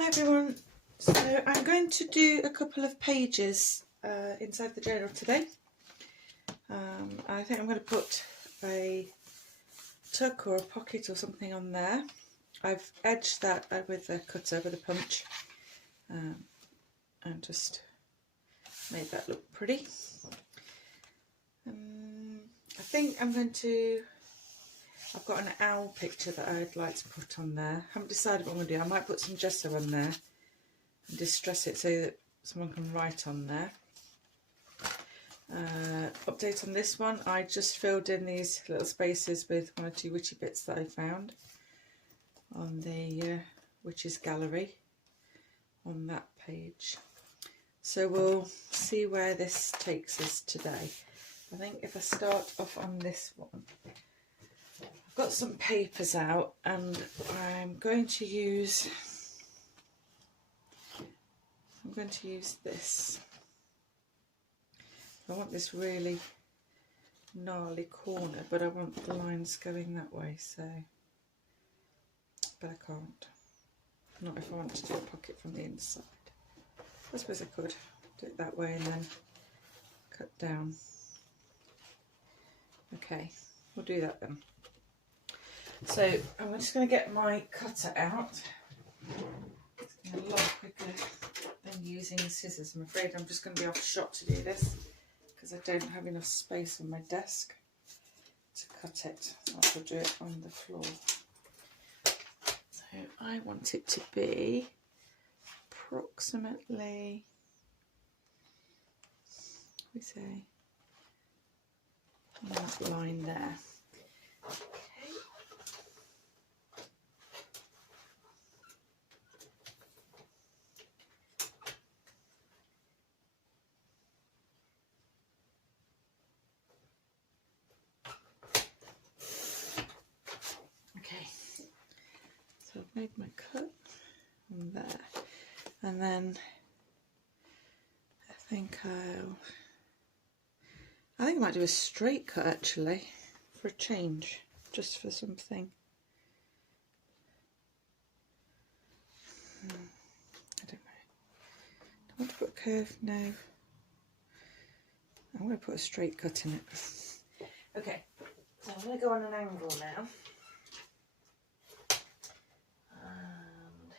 Hi everyone, so I'm going to do a couple of pages inside the journal today. I think I'm going to put a tuck or a pocket or something on there. I've edged that with a cutter, with a punch, and just made that look pretty. I think I'm going to, I've got an owl picture that I'd like to put on there. I haven't decided what I'm going to do. I might put some gesso on there and distress it so that someone can write on there. Update on this one, I just filled in these little spaces with one or two witchy bits that I found on the Witches Gallery on that page. So we'll see where this takes us today. I think if I start off on this one, I've got some papers out and I'm going to use this. I want this really gnarly corner, but I want the lines going that way, so, but I can't. Not if I want to do a pocket from the inside. I suppose I could do it that way and then cut down. Okay, we'll do that then. So I'm just going to get my cutter out. It's going to be a lot quicker than using the scissors. I'm afraid I'm just going to be off shot to do this because I don't have enough space on my desk to cut it. I'll do it on the floor. So I want it to be approximately, we say, on that line there. Okay, so I've made my cut on there, and then I think I might do a straight cut actually, for a change, just for something. I don't know. I want to put a curve now. I'm going to put a straight cut in it. Okay, so I'm going to go on an angle now. And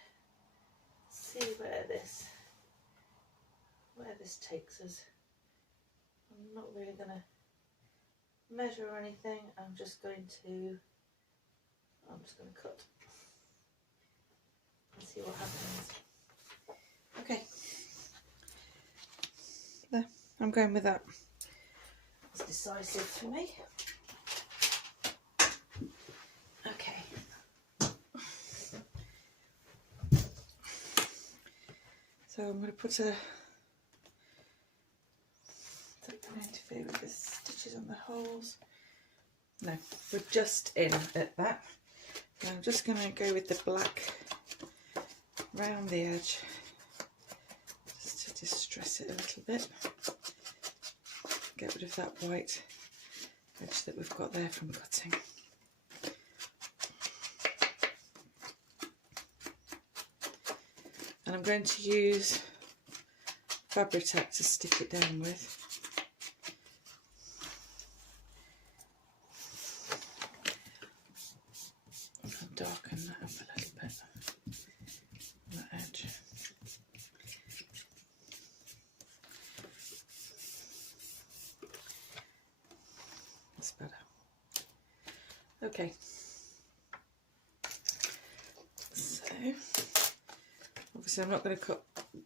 see where this takes us. I'm not really going to measure or anything. I'm just going to cut and see what happens. Okay, there, I'm going with that. It's decisive for me. Okay. So I'm going to put a, don't interfere with the stitches on the holes. No, we're just in at that. And I'm just going to go with the black round the edge, just to distress it a little bit. Get rid of that white edge that we've got there from cutting. And I'm going to use Fabri-Tac to stick it down with. I'll darken that up a little bit, that edge. That's better. Okay. So, obviously I'm not going to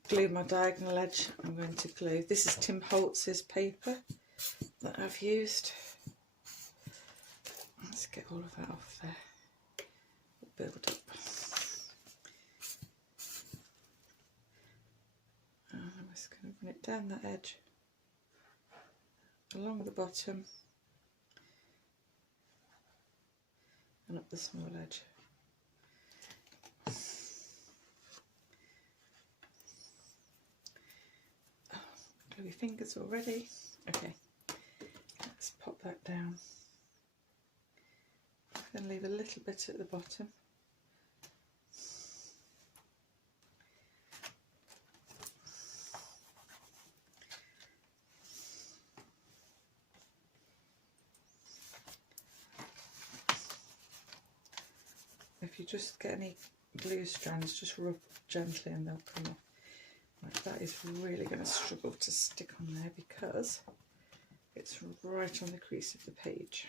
glue my diagonal edge, I'm going to glue. This is Tim Holtz's paper that I've used. Let's get all of that off there. Build up. And I'm just going to run it down that edge, along the bottom, and up the small edge. Oh, gluey fingers already. Okay, let's pop that down. Then leave a little bit at the bottom. if you just get any glue strands, just rub gently and they'll come off. Right, that is really going to struggle to stick on there because it's right on the crease of the page.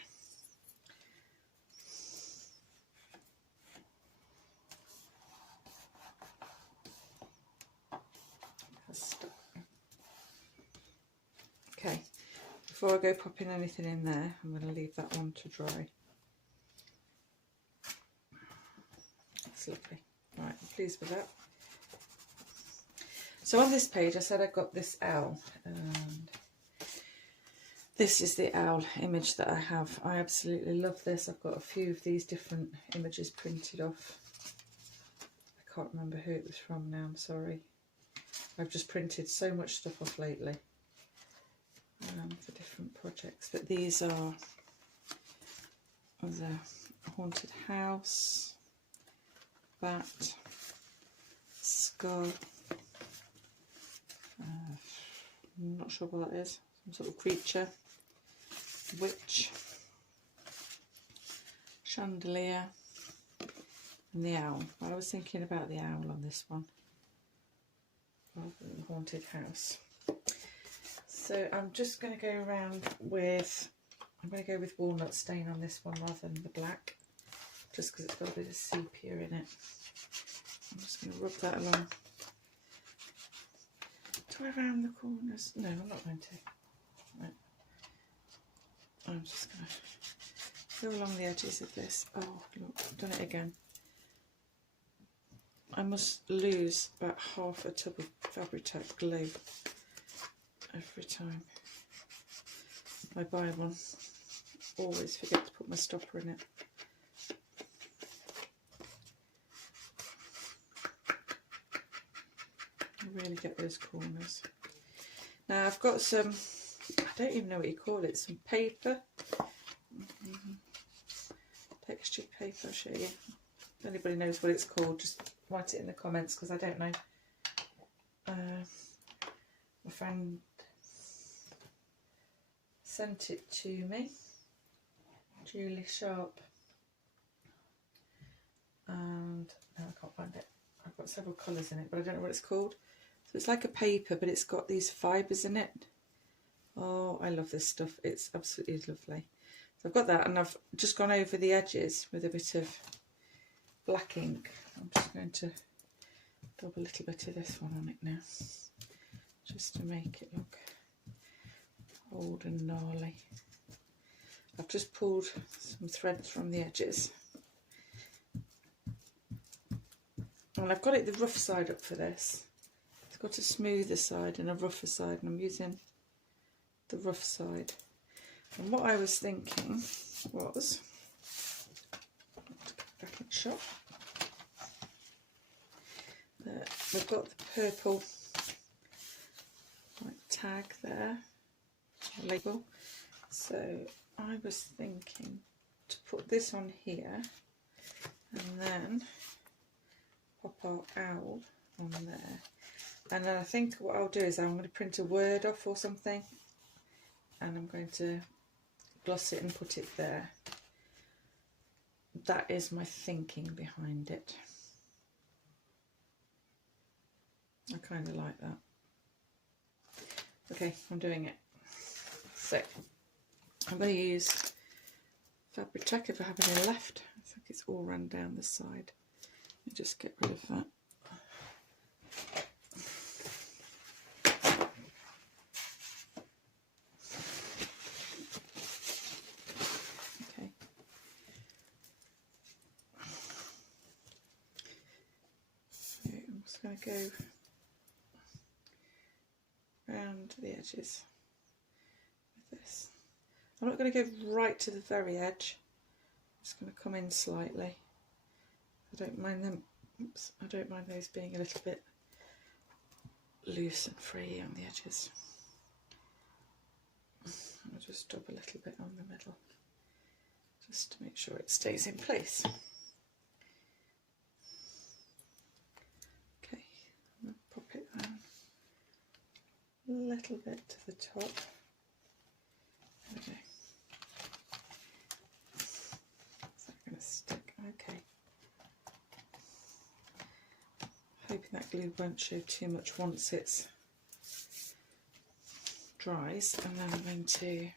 Okay, before I go popping anything in there, I'm going to leave that one to dry. That's lovely. Right, I'm pleased with that. So on this page I said I got this owl, and this is the owl image that I have. I absolutely love this. I've got a few of these different images printed off. I can't remember who it was from now, I'm sorry. I've just printed so much stuff off lately for different projects. But these are of the haunted house, bat, skull, I'm not sure what that is, some sort of creature, witch, chandelier, and the owl. Well, I was thinking about the owl on this one rather than haunted house. So I'm just going to go around with, I'm going to go with walnut stain on this one rather than the black, just because it's got a bit of sepia in it. I'm just going to rub that along. Do I round the corners? No, I'm not going to. Right. I'm just going to go along the edges of this. Oh, look, I've done it again. I must lose about half a tub of Fabri-Tac glue every time I buy one. Always forget to put my stopper in it. I really get those corners. Now I've got some, I don't even know what you call it, some paper, textured paper. I'll show you. If anybody knows what it's called, just write it in the comments because I don't know. My friend sent it to me, Julie Sharp, and no, I can't find it. I've got several colours in it, but I don't know what it's called. So it's like a paper, but it's got these fibres in it. Oh, I love this stuff. It's absolutely lovely. So I've got that, and I've just gone over the edges with a bit of black ink. I'm just going to dab a little bit of this one on it now, just to make it look old and gnarly. I've just pulled some threads from the edges, and I've got it the rough side up for this. It's got a smoother side and a rougher side, and I'm using the rough side. And what I was thinking was, back in shot, that we've got the purple tag there, label. So I was thinking to put this on here and then pop our owl on there. And then I think what I'll do is I'm going to print a word off or something, and I'm going to gloss it and put it there. That is my thinking behind it. I kind of like that. Okay, I'm doing it. So I'm going to use Fabri-Tac if I have any left. I think it's all run down the side. Let me just get rid of that. Okay. So I'm just going to go round the edges with this. I'm not going to go right to the very edge. I'm just going to come in slightly. I don't mind them. Oops, I don't mind those being a little bit loose and free on the edges. I'll just dab a little bit on the middle, just to make sure it stays in place. Okay, I'm going to pop it down a little bit to the top. There we go. Is that going to stick? Okay. hoping that glue won't show too much once it's dries, and then I'm going to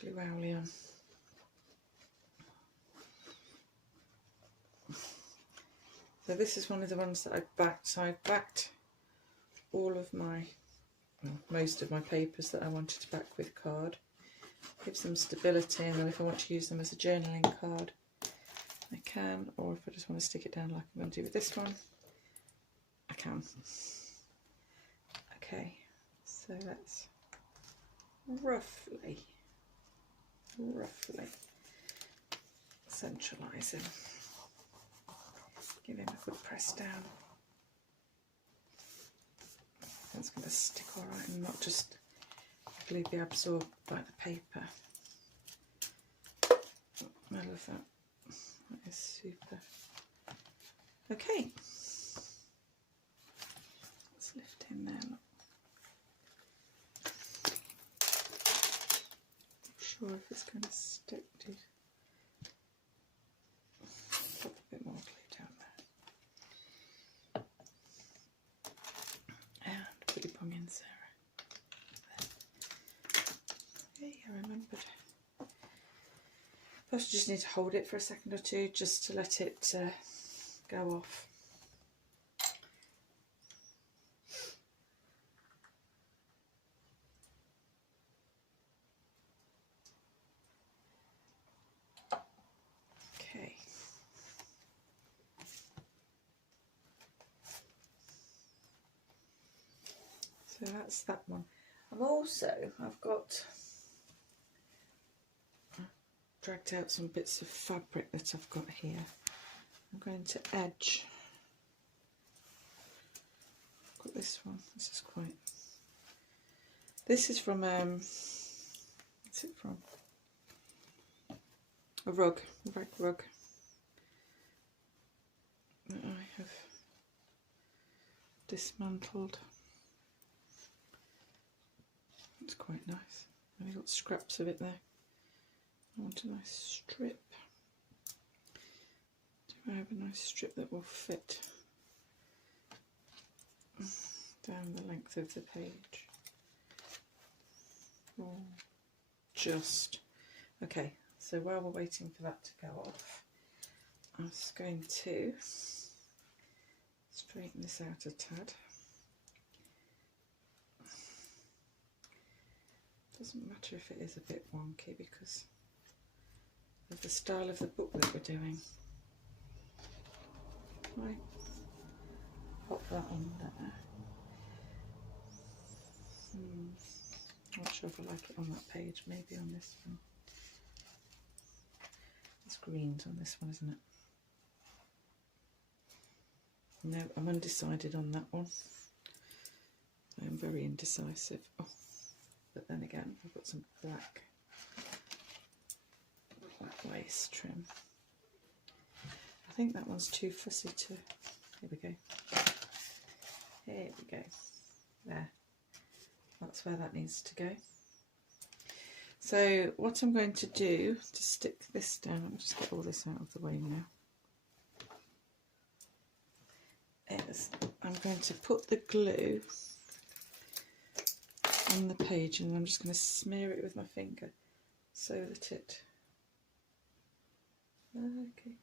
glue Owly on. So this is one of the ones that I've backed. So I've backed all of my, well, most of my papers that I wanted to back with card. Gives them stability, and then if I want to use them as a journaling card, I can, or if I just want to stick it down like I'm going to do with this one, I can. Okay, so that's roughly centralising. Give him a good press down. That's going to stick all right and not just really be absorbed by the paper. I love that. That is super. Okay. Let's lift him there. Not sure if it's going to stick to. Put a bit more glue down there. And put your bung in, Sarah. Okay, I remembered. First, you just need to hold it for a second or two just to let it go off. Okay. So that's that one. I've got dragged out some bits of fabric that I've got here. I'm going to edge. I've got this one. This is from what's it from? A rug, a rag rug that I have dismantled. It's quite nice. I've got scraps of it there. I want a nice strip. Do I have a nice strip that will fit down the length of the page? Oh, just. Okay, so while we're waiting for that to go off, I'm just going to straighten this out a tad. Doesn't matter if it is a bit wonky because of the style of the book that we're doing. Right, pop that on there. Not sure if I like it on that page, maybe on this one. It's greens on this one, isn't it? No, I'm undecided on that one. I'm very indecisive. Oh, but then again, I've got some black waist trim. I think that one's too fussy to. Here we go. Here we go. There. That's where that needs to go. So what I'm going to do to stick this down, let me just get all this out of the way now, is I'm going to put the glue on the page and I'm just going to smear it with my finger so that it, okay,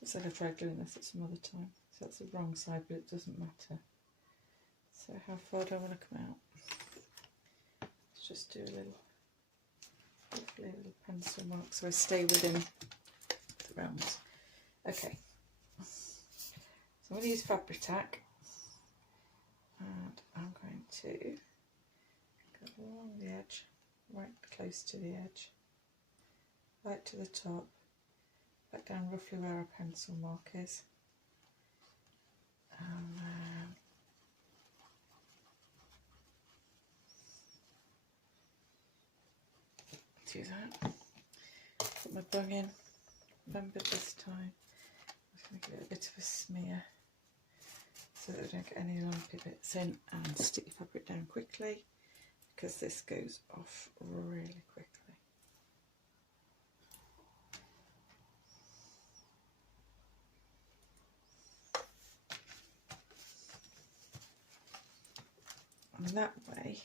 looks like I've tried gluing this at some other time, so that's the wrong side, but it doesn't matter. So how far do I want to come out? Let's just do a little pencil mark so I stay within the realms. Okay, so I'm going to use Fabri-Tac and I'm going to go along the edge, right close to the edge, right to the top, back down roughly where our pencil mark is, and do that. Put my bung in. Remember this time, I'm just going to give it a bit of a smear so that I don't get any lumpy bits in, and stick your fabric down quickly because this goes off really quickly. And that way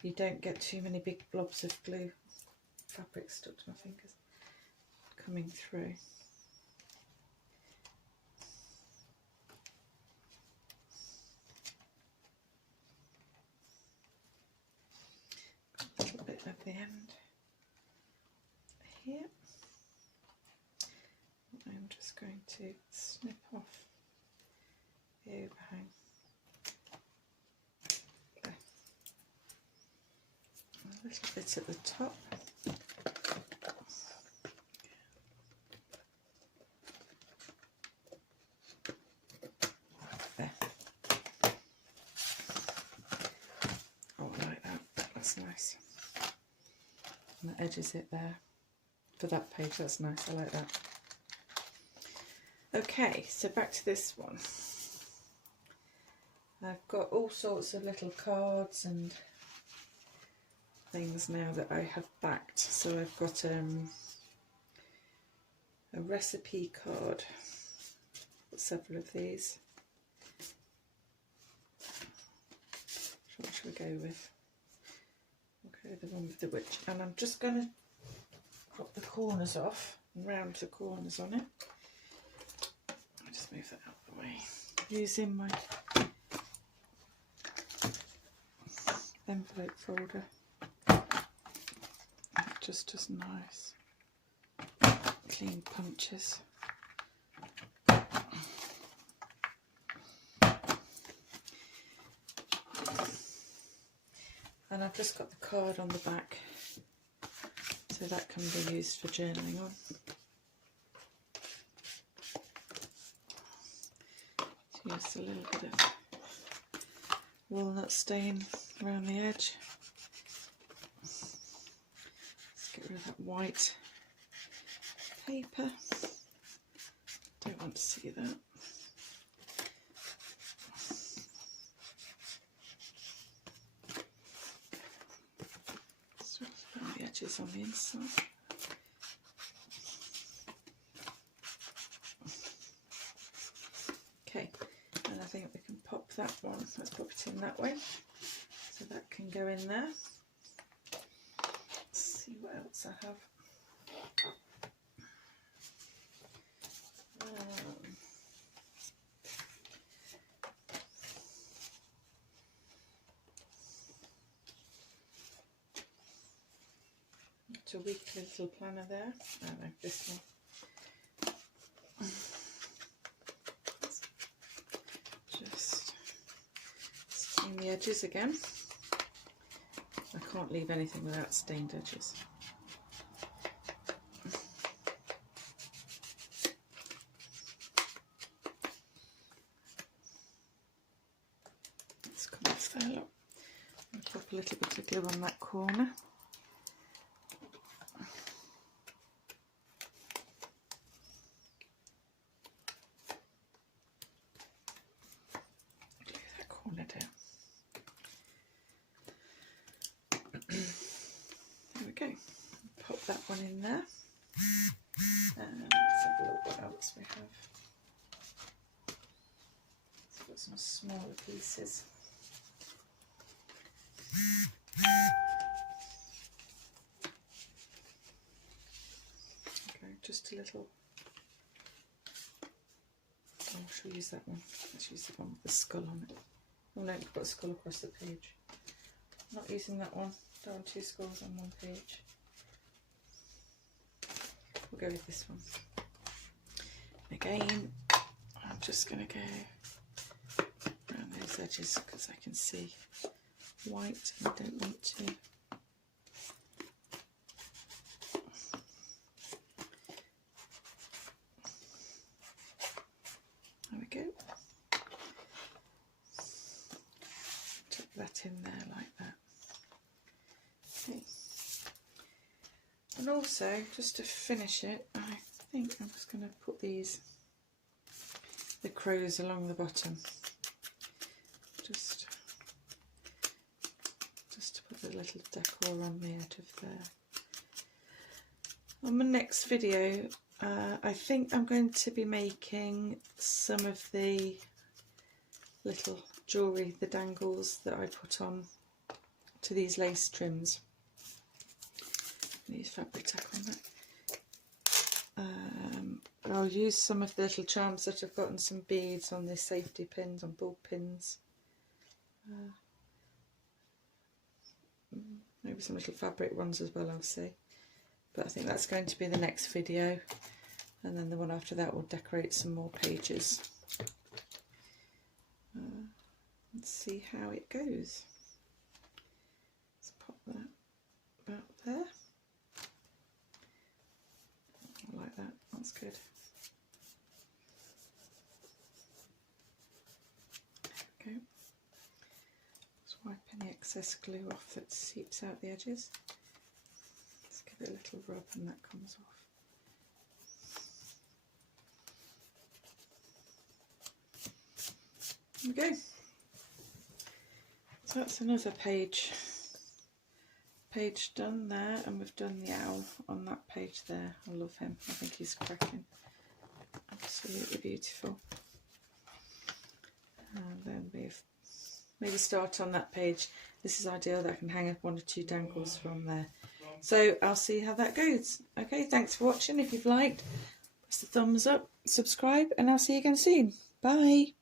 you don't get too many big blobs of glue fabric stuck to my fingers coming through. A little bit at the end here. I'm just going to snip off the overhang. There. A little bit at the top. There. Oh, I like that. That's nice. And that edges it there. For that page, that's nice. I like that. Okay, so back to this one. I've got all sorts of little cards and things now that I have backed. So I've got a recipe card. Got several of these. What should we go with? Okay, the one with the witch. And I'm just going to crop the corners off and round the corners on it. I'll just move that out of the way. Using my envelope folder. Just as nice. Clean punches. And I've just got the card on the back, so that can be used for journaling on. Just use a little bit of walnut stain around the edge. Let's get rid of that white paper. Don't want to see that. The edges on the inside. Okay, and I think we can pop that one. Let's pop it in that way, so that can go in there. Let's see what else I have. A weekly little planner there. Oh no, this one. Just stain the edges again. I can't leave anything without stained edges. Let's come off there, look. I'll pop a little bit of glue on that corner. There we go. Pop that one in there. And let's have a look what else we have. Let's put some smaller pieces. Okay, just a little. Oh, should we use that one? Let's use the one with the skull on it. Oh no, we've got a skull across the page. Not using that one. Don't want two skulls on one page. We'll go with this one. Again, I'm just going to go around those edges because I can see white and I don't want to. There we go. Tuck that in there like that. Okay. And also, just to finish it, I think I'm just going to put the crows along the bottom. Just to put a little decor on the edge of there. On my next video, I think I'm going to be making some of the little jewellery, the dangles that I put on to these lace trims. Use fabric tack on that. I'll use some of the little charms that I've got and some beads on this safety pins, on ball pins. Maybe some little fabric ones as well, I'll see. But I think that's going to be the next video. And then the one after that will decorate some more pages. Let's see how it goes. Let's pop that about there. I like that, that's good. Okay. Just wipe any excess glue off that seeps out the edges. Let's give it a little rub and that comes off. There we go. So that's another page done there, and we've done the owl on that page there. I love him, I think he's cracking, absolutely beautiful. And then maybe start on that page. This is ideal that I can hang up 1 or 2 dangles from there. So I'll see how that goes. Okay, thanks for watching. If you've liked, press the thumbs up, subscribe, and I'll see you again soon. Bye.